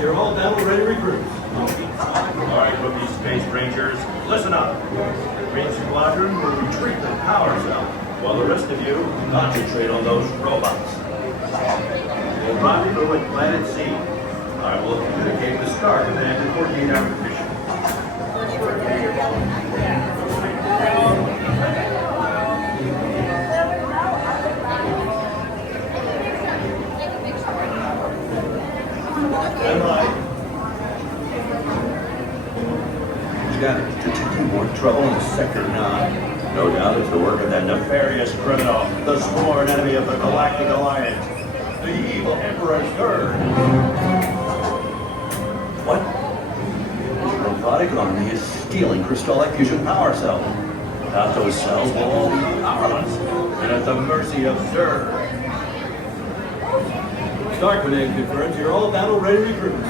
You're all battle-ready recruits. All right, rookie space rangers, listen up. The Green Squadron will retreat the power cell, while the rest of you concentrate on those robots. We'll rendezvous at Planet C. I will communicate the Star Command and coordinate our mission. Got it. Detecting more trouble in Sector 9. No doubt it's the work of that nefarious criminal, the sworn enemy of the Galactic Alliance, the evil Emperor Third. What? This robotic army is stealing crystalline fusion power cells. Without those cells, we'll all be powerless and at the mercy of Zerg. Star Command confirms you're all battle-ready recruits.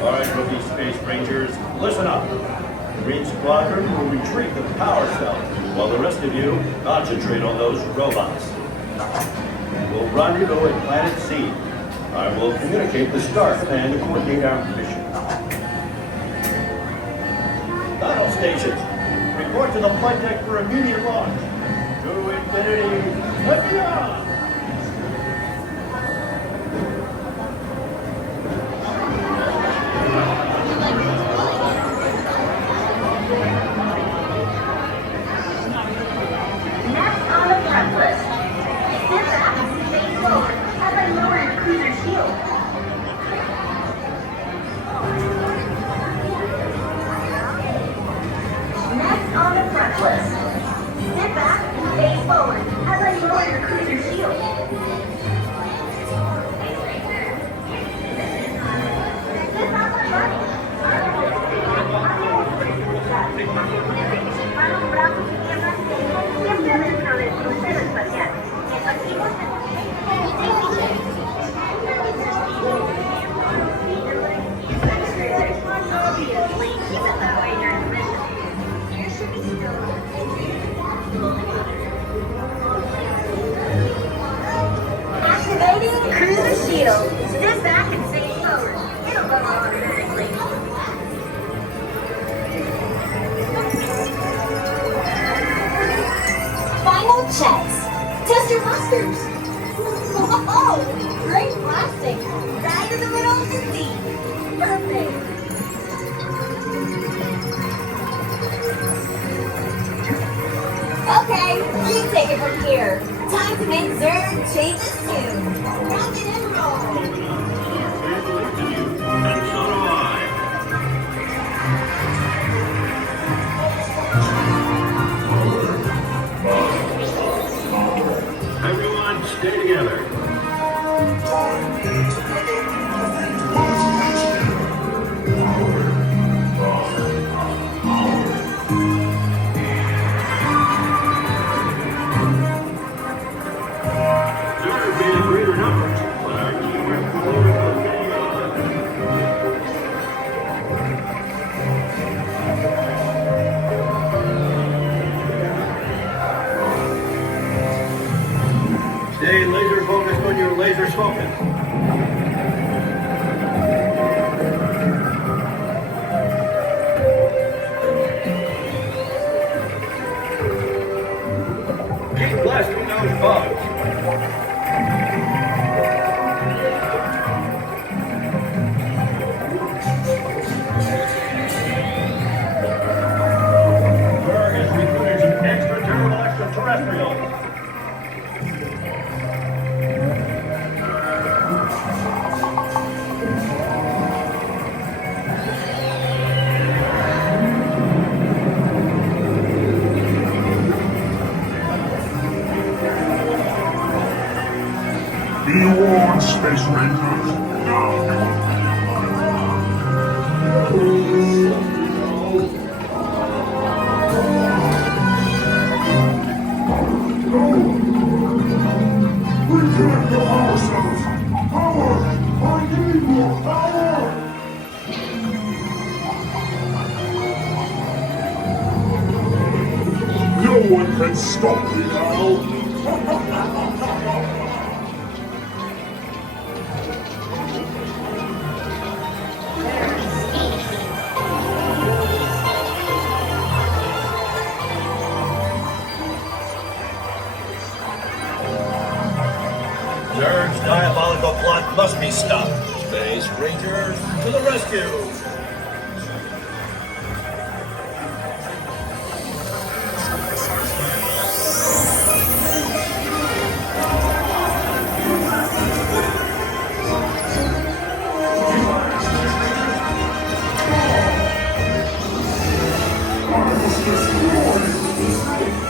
All right, rookie space rangers, listen up. The Green Squadron will retreat the power cell, while the rest of you concentrate on those robots. We'll rendezvous at Planet C. I will communicate the Star Command to coordinate our mission. Battle stations, report to the flight deck for immediate launch. To infinity and beyond! Stay laser focused on your laser focus. Keep blasting those bugs. on, Space Rangers. Now you we can't kill ourselves! Power! I need more power! No one can stop me now! Zerg's diabolical plot must be stopped. Space Rangers to the rescue!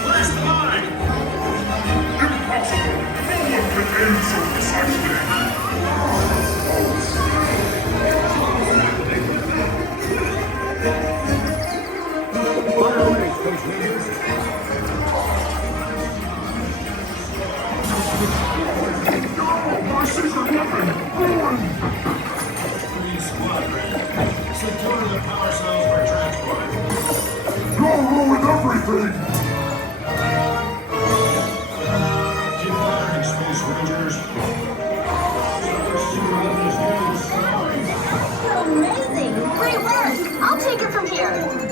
Last line! Impossible! No one can aim so precisely! Fire away, Space Rangers. No! My secret weapon! Ruin! Squadron. Secure the power cells for transport. You'll ruin everything! Keep firing, Space Rangers. Amazing! Great work! I'll take it from here.